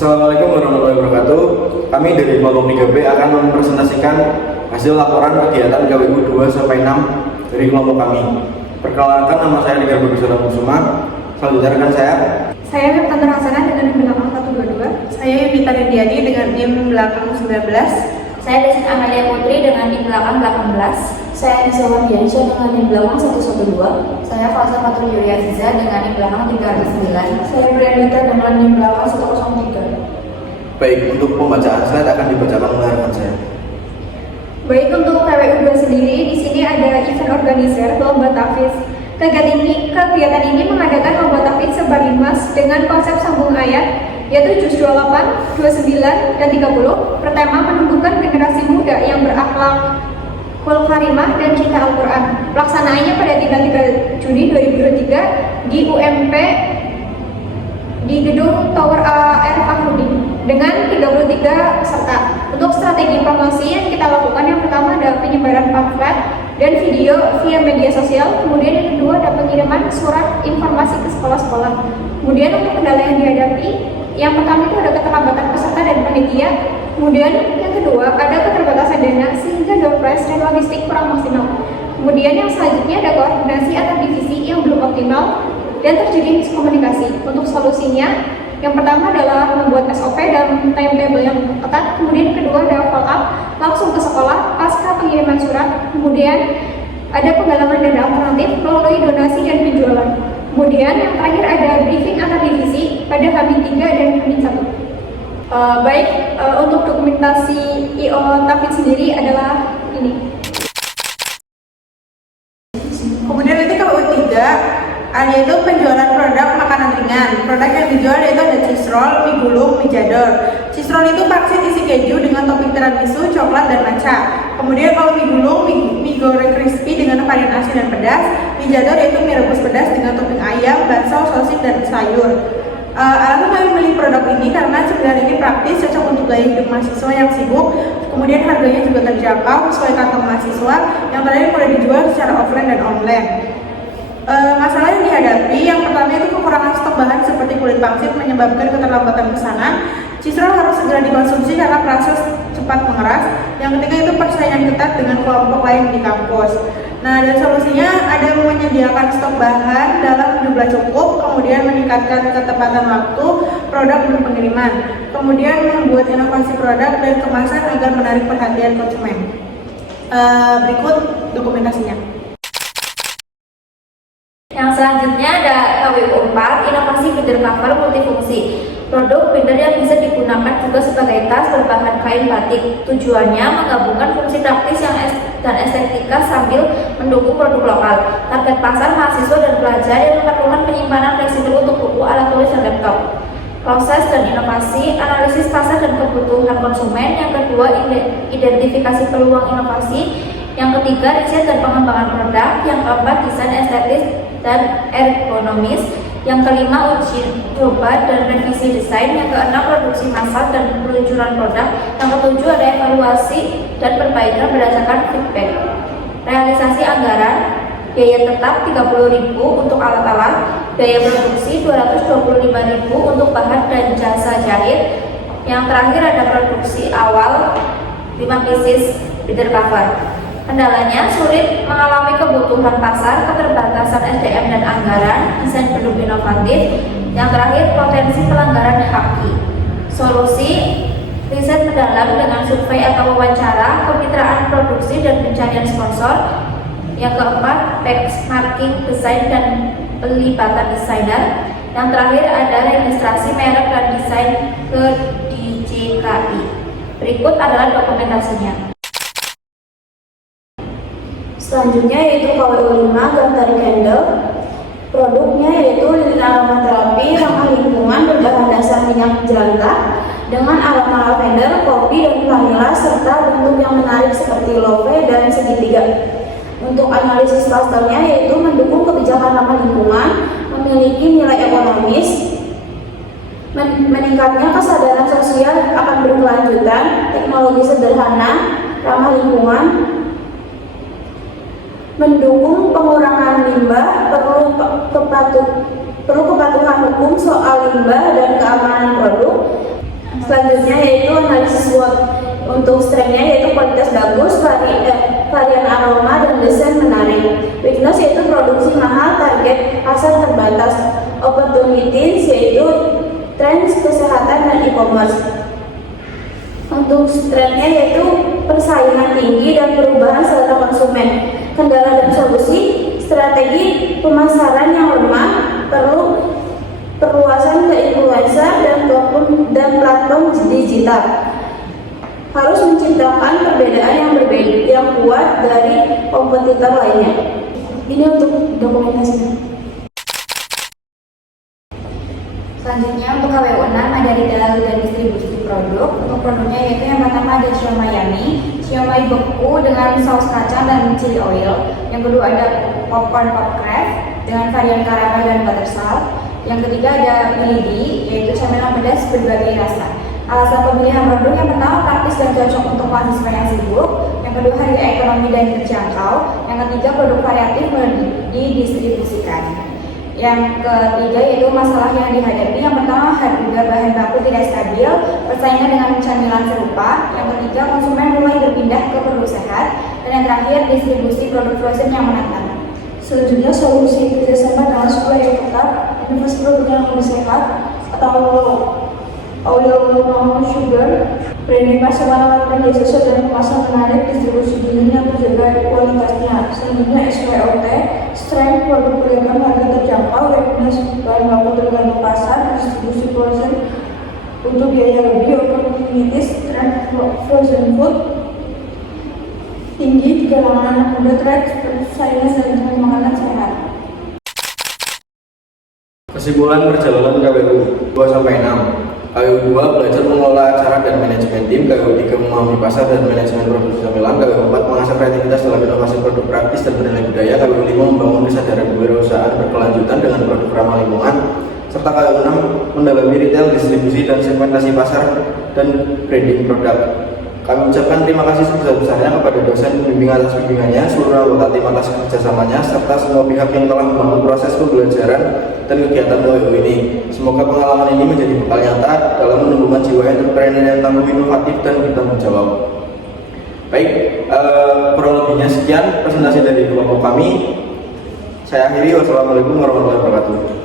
Assalamualaikum warahmatullahi wabarakatuh. Kami dari kelompok 3B akan mempresentasikan hasil laporan kegiatan KWU 2 sampai 6 dari kelompok kami. Perkenalkan, nama saya Nigar Babisara Kusuma. Selanjutnya rekan saya. Saya Febtanur Hasanah dengan NIM belakang 122. Saya Yunita Rendiani dengan NIM belakang 19. Saya Desin Amalia Putri dengan NIM belakang 18. Saya Nisa Wardiansyah dengan NIM belakang 112. Saya Falsa Fatul Yuri Aziza dengan NIM belakang 309. Saya Brianita dengan NIM belakang 103. Baik, untuk pembacaan slide akan dibacakan oleh rekan saya. Baik, untuk KWU 2 sendiri, di sini ada event organizer lomba tahfiz. Kegiatan ini mengadakan lomba tahfiz sebar limas dengan konsep sambung ayat, yaitu juz 28, 29, dan 30, bertema menumbuhkan generasi muda yang berakhlak, karimah, dan cinta Al-Quran. Pelaksanaannya pada tanggal 3 Juni 2023 di UMP di gedung Tower AR Fakhrudin dengan 33 peserta. Untuk strategi promosi yang kita lakukan, yang pertama ada penyebaran pamflet dan video via media sosial. Kemudian yang kedua ada pengiriman surat informasi ke sekolah-sekolah. Kemudian untuk kendala yang dihadapi, yang pertama itu ada keterlambatan peserta dan panitia. Kemudian yang kedua ada keterbatasan dana sehingga door prize dan logistik kurang maksimal. Kemudian yang selanjutnya ada koordinasi antar divisi yang belum optimal dan terjadi miskomunikasi. Untuk solusinya, yang pertama adalah membuat SOP dan timetable yang ketat. Kemudian yang kedua ada follow up langsung ke sekolah pasca pengiriman surat. Kemudian ada penggalangan dana alternatif melalui donasi dan penjualan. Kemudian yang terakhir ada briefing antar divisi pada H-3 dan H-1. Untuk dokumentasi IO tahfiz sendiri adalah ini. Kemudian nanti KWU 3 yaitu penjualan produk makanan ringan. Produk yang dijual yaitu ada cheese roll, mie gulung, mie jador. Cheese roll itu vaksin isi keju dengan topping tiramisu, coklat, dan matcha. Kemudian kalau mie gulung, mie goreng crispy dengan varian asin dan pedas. Mie jador yaitu mie rebus pedas dengan topping ayam, bakso, sosis, dan sayur. Alasan kami memilih produk ini karena sebenarnya ini praktis, cocok untuk gaya hidup mahasiswa yang sibuk. Kemudian harganya juga terjangkau sesuai kantong mahasiswa. Yang terakhir boleh dijual secara offline dan online. Masalah yang dihadapi, yang pertama itu kekurangan stok bahan seperti kulit pangsit menyebabkan keterlambatan pesanan. Cheese roll harus segera dikonsumsi karena proses cepat mengeras. Yang ketiga itu persaingan ketat dengan kelompok lain di kampus. Nah, dan solusinya ada menyediakan stok bahan dalam jumlah cukup, kemudian meningkatkan ketepatan waktu produk dan pengiriman, kemudian membuat inovasi produk dan kemasan agar menarik perhatian konsumen. Berikut dokumentasinya. Yang selanjutnya ada KWU 4, inovasi binder cover multifungsi. Produk binder yang bisa digunakan juga sebagai tas berbahan kain batik. Tujuannya menggabungkan fungsi praktis dan estetika sambil mendukung produk lokal. Target pasar mahasiswa dan pelajar yang memerlukan penyimpanan fleksibel untuk buku, alat tulis, dan laptop. Proses dan inovasi, analisis pasar dan kebutuhan konsumen. Yang kedua, identifikasi peluang inovasi. Yang ketiga, riset dan pengembangan produk. Yang keempat, desain estetis dan ergonomis. Yang kelima, uji coba dan revisi desain. Yang keenam, produksi massal dan peluncuran produk. Yang ketujuh, ada evaluasi dan perbaikan berdasarkan feedback. Realisasi anggaran, biaya tetap 30.000 untuk alat-alat, biaya produksi 225.000 untuk bahan dan jasa jahit. Yang terakhir ada produksi awal 5 pieces binder cover. Kendalanya sulit mengalami kebutuhan pasar, keterbatasan SDM dan anggaran, desain belum inovatif. Yang terakhir, potensi pelanggaran HAKI. Solusi, riset mendalam dengan survei atau wawancara, kemitraan produksi dan pencarian sponsor. Yang keempat, benchmarking desain dan pelibatan desainer. Yang terakhir ada registrasi merek dan desain ke DJKI. Berikut adalah dokumentasinya. Selanjutnya yaitu KWU 5 Gantari Candle. Produknya yaitu lilin aromaterapi ramah lingkungan berbahan dasar minyak jelantah dengan aroma lavender, kopi, dan vanila serta bentuk yang menarik seperti love dan segitiga. Untuk analisis pastelnya yaitu mendukung kebijakan ramah lingkungan, memiliki nilai ekonomis, meningkatnya kesadaran sosial akan berkelanjutan, teknologi sederhana, ramah lingkungan, mendukung pengurangan limbah, perlu kepatuhan hukum soal limbah dan keamanan produk, Selanjutnya yaitu analisis SWOT. Untuk strength-nya yaitu kualitas bagus, varian aroma, dan desain menarik. Weakness yaitu produksi mahal, target pasar terbatas. Opportunities yaitu tren kesehatan dan e-commerce. Untuk strength-nya yaitu persaingan tinggi dan perubahan selera konsumen. Kendala dan solusi, strategi pemasaran yang lemah, perlu perluasan ke influencer dan platform digital. Harus menciptakan perbedaan yang kuat dari kompetitor lainnya. Ini untuk dokumentasinya. Selanjutnya untuk KWU 6 ada retail dan distribusi produk. Untuk produknya yaitu yang pertama ada siomay yummy, siomay beku dengan saus kacang dan chili oil. Yang kedua ada popcorn popcraft dengan varian karamel dan butter salt. Yang ketiga ada milidi, yaitu camilan pedas berbagai rasa. Alasan pemilihan produk yang pertama praktis dan cocok untuk mahasiswa yang sibuk. Yang kedua harga ekonomi dan terjangkau. Yang ketiga produk variatif didistribusikan. Yang ketiga yaitu masalah yang dihadapi. Yang pertama harga bahan baku tidak stabil, persaingan dengan camilan serupa. Yang ketiga konsumen mulai berpindah ke produk sehat. Dan yang terakhir distribusi produk frozen yang menantang. Selanjutnya solusi kerjasama dengan sekolah yang ketat, inovasi produk yang lebih sehat, atau oil no sugar, branding pasar menawarkan jasa sosial dan pasar menarik, distribusi dingin yang terjaga kualitasnya. Selanjutnya SWOT, strength produk beragam, harga terjangkau, weakness bahan baku tergantung pasar, distribusi frozen untuk biaya lebih, opportunities, strength frozen food tinggi di kalangan anak muda, trend persaingan dan makanan sehat. Kesimpulan perjalanan KWU 2-6. KWU 2 belajar mengelola acara dan manajemen tim, KWU 3 memahami pasar dan manajemen produksi camilan, KWU 4 mengasah kreativitas dalam inovasi produk praktis dan bernilai budaya, KWU 5 membangun kesadaran kewirausahaan berkelanjutan dengan produk ramah lingkungan, serta KWU 6 mendalami retail, distribusi, dan segmentasi pasar dan branding produk. Kami ucapkan terima kasih sebesar-besarnya kepada dosen pembimbing atas bimbingannya, seluruh anggota tim atas kerjasamanya, serta semua pihak yang telah membantu proses pembelajaran dan kegiatan KWU ini. Semoga pengalaman ini menjadi bekal nyata dalam menumbuhkan jiwa entrepreneur yang tangguh, inovatif, dan bertanggung jawab. Baik, kurang lebihnya sekian presentasi dari kelompok kami. Saya akhiri, wassalamualaikum warahmatullahi wabarakatuh.